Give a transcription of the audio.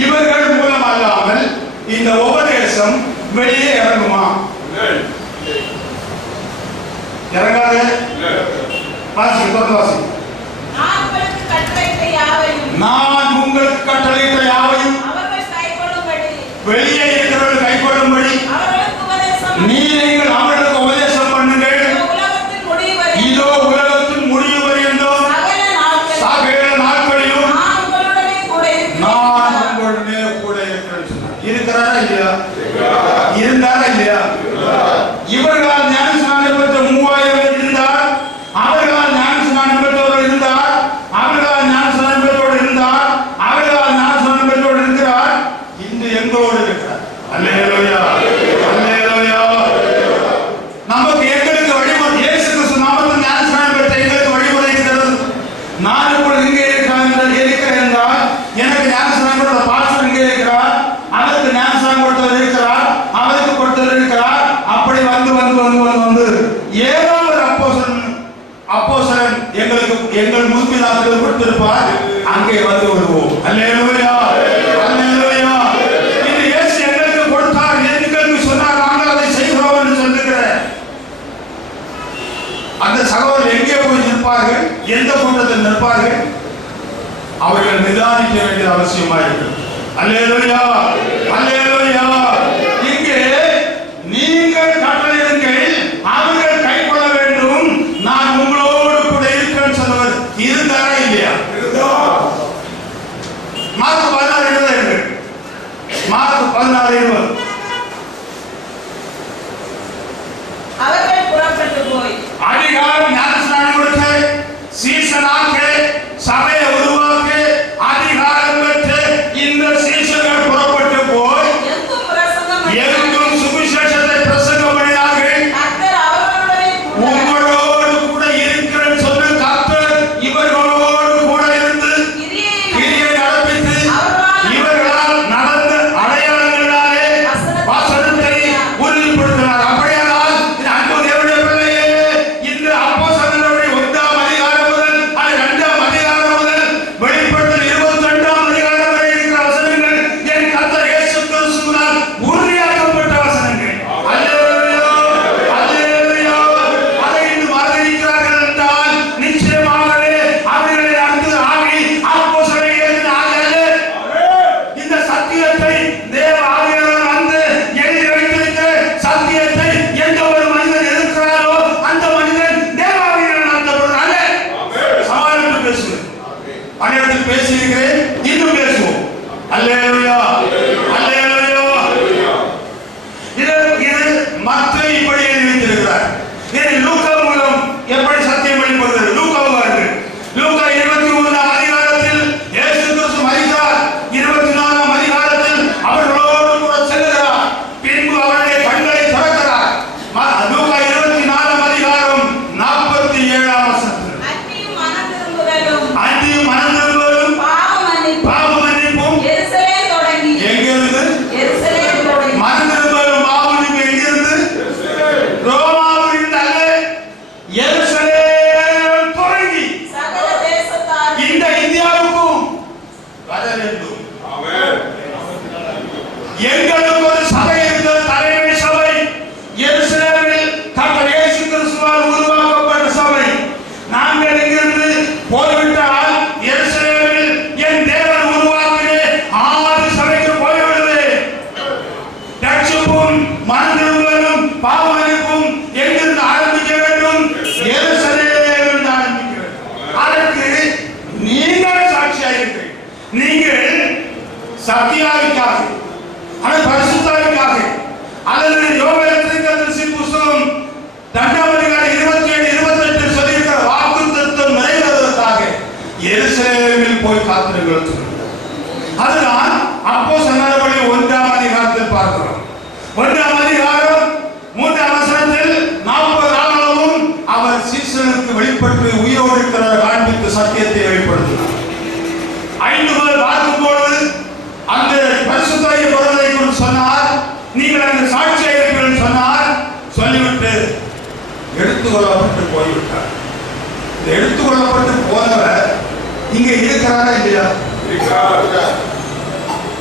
இவர்கள் மூலம் அல்லாமல் இந்த உபதேசம் வெளியே இறங்குமா? இறங்காது. நான் உங்களுக்கு கட்டளையிட்ட யாவையும் வெளியே இருக்கிறவர்கள் கைக்கொள்ளும்படி நீங்கள் அவர்களுக்கு உபதேசம் பண்ணுங்கள். இதோ உலகத்தின் முடிவு வரையந்தோம் சகல நாட்களிலும் நான் உங்களுடனே கூட இருக்கிறேன் சொன்னார். இருக்கிறாரா இல்லையா? இருந்தாரா இல்லையா? இவர்களால் ஞானஸ்நானம் பெற்ற 3000 இருந்தார். அவர்களால் ஞானஸ்நானம் பெற்றவர்கள் இருந்தார். அவர்களால் ஞானஸ்நானம் பெற்றோடு இருந்தார். அவர்களால் ஞானஸ்நானம் பெற்றோடு இருக்கிறார். இன்று எங்களோடு இருக்கிறார். அல்லேலூயா, அல்லேலூயா. நமக்கு எங்களுக்கு வழிமுறை இயேசு கிறிஸ்து நாமத்தில் ஞானஸ்நானம் பெற்ற எங்களுக்கு வழிமுறை இருக்கிறது. நான் இப்பொழுது இங்கே இருக்கிறேன் என்றால் எனக்கு ஞானஸ்நானம் கொடுத்த பாஸ்டர் இங்கே இருக்கிறார், அவருக்கு ஞானஸ்நானம் கொடுத்தவர் இருக்கிறார், அவருக்கு கொடுத்தவர் இருக்கிறார். அப்படி வந்து வந்து வந்து வந்து வந்து ஏதோ ஒரு அப்போஸ்தலன் எங்களுக்கு எங்கள் முன்பிதாக்கள் கொடுத்திருப்பார். அங்கே வந்து விடுவோம். அல்லேலூயா, அல்லேலூயா. இது இயேசு எங்களுக்கு கொடுத்தார், எங்களுக்கு சொன்னார், நாங்கள் அதை செய்கிறோம் என்று சொல்லுகிறேன். அந்த சகோதரர் எங்கே போய் நிற்பார்கள்? எந்த கூட்டத்தில் நிற்பார்கள்? அவர்கள் நிதானிக்க வேண்டிய அவசியமாயிருக்கு. அல்லேலூயா, அல்லேலூயா. இங்கே நீங்கள் கட்டளையிடுங்கள், அவர்கள் கைக்கொள்ள வேண்டும். நான் உங்களோடு கூட இருக்கிறேன் சொன்னவர் இருந்தாரா இல்லையா? மார்க் 16:20. மார்க் 16:20. அவர்கள் புறப்பட்டு போய் அதிகாரம் ஞானஸ்நானம் கொடுக்க, சீசனாக்க, சபையை உருவாக்க அதிகாரம் பெற்று இந்த சீசர்கள் புறப்பட்டு போய் எங்கும் சுவிசேஷத்தை பிரசங்கம் பண்ணினார்கள். உங்களோடு கூட இருக்கிறேன் சொன்ன கர்த்தர் இவர்களோடு கூட இருந்து கிரியை நடப்பித்து இவர்களால் நடந்த அடையாளங்களினாலே வசனத்தை உறுதிப்படுத்தினார். அப்படியானால் இந்த அன்பு தேவனுடைய பிள்ளையே, இந்த அப்போஸ்தலர்களுடைய 1ஆம் அதிகாரம் முதல் 2ஆம் அதிகாரம் முதல் வெளிப்படுத்தல் 22ஆம் அதிகாரம் வரை இருக்கிற வசனங்கள் என் கர்த்தர் இயேசு கிறிஸ்துவினால் உறுதியாக்கப்பட்ட வசனங்கள். அல்லேலூயா, அல்லேலூயா. அதை இன்று மறந்திருக்கிறார்கள் என்றால் நிச்சயமாகவே அவர்களை அடுத்து ஆகி அப்போஸ்தலர்கள் ஆகலே இந்த சத்தியத்தை தேவ ஆவியானவர் வந்து எழுதி வைத்திருக்கிற சத்தியத்தை எந்த ஒரு மனிதன் எதிர்க்கிறாரோ அந்த மனிதன் தேவ ஆவியானவர் நடத்தப்படுறாங்க. சமாளித்து பேசுவேன். பணியிடத்தில் பேசியிருக்கிறேன், இன்னும் பேசுவோம். அல்லேலூயா, அல்லேலூயா. இது மத்தேயு இப்படி எழுதி வைத்திருக்கிறார். இது லூக்கா மூலம் எப்படி சத்தியம் வெளிப்படுகிறது? லூக்கா 23ஆம் அதிகாரத்தில் இயேசு கிறிஸ்து மரித்தார். 24ஆம் அதிகாரத்தில் அவர்களோடு கூட செல்லுகிறார். பின்பு அவருடைய கண்களை திறக்கிறார். லூக்கா 24ஆம் அதிகாரம் 47ஆம் வசனம். அன்றியும் மனம் திரும்புதலும் பாவ மன்னிப்பும் எருசலேம் தொடங்கி. எங்கிருந்து? எருசலேம் தொடங்கி. மனம் திரும்பலும் பாவ மன்னிப்பு எங்கிருந்து? ரோமாவிலிருந்து அல்ல, எருசலேம் தொடங்கி சகல தேசத்தார் இந்த இந்தியாவுக்கும் வர வேண்டும். எங்களுக்கு ஒரு சபை இருந்தது, தலைமை சபை. எருசலேமில் கர்த்தர் இயேசு கிறிஸ்துவால் உருவாக்கப்பட்ட சபை. நாங்கள் இங்கிருந்து போய்விட்டால் எருசலேமில் என் தேவன் உருவாக்கிய 6 சபைக்கு போய்விடுவேன். ரட்சிப்பும் மனதிரும்பலும் பாவ மன்னிப்பும் எங்கிருந்து ஆரம்பிக்க வேண்டும்? எருசலேமிலிருந்து ஆரம்பிக்க வேண்டும். அதற்கு நீங்கள் சாட்சியாயிருங்கள். நீங்கள் சத்தியாவிற்காக அல்லது பரிசுத்தாவிற்காக அல்லது யோவேல் தீர்க்கதரிசி புத்தகம் 2ஆம் அதிகாரம் 27-28 சொல்லியிருக்கிற வாக்குத்தத்தம் நிறைவேறுவதற்காக எருசலேமில் போய் காத்திருங்கள். அதுதான் அப்போஸ்தலர்கள் 1ஆம் அதிகாரத்தில் பார்க்கிறோம். 1ஆம் அதிகாரம் 3ஆம் வசனத்தில் 40 நாளாகவும் அவர் சீசனுக்கு வெளிப்பட்டு உயிரோடு இருக்கிற காண்பித்து சத்தியத்தை வெளிப்படுத்தினார். 5 முதல் பார்க்கும்போது அந்த பரிசுத்தாவியை வருவதை குறித்து சொன்னார். நீங்கள் அந்த சாட்சியாக இருப்பீர்கள் சொன்னார். சொல்லிவிட்டு எடுத்துக்கொள்ளப்பட்டு போய்விட்டார். எடுத்துக்கொள்ளப்பட்டு போனவர் இங்கே இருக்கிறாரா இல்லையா?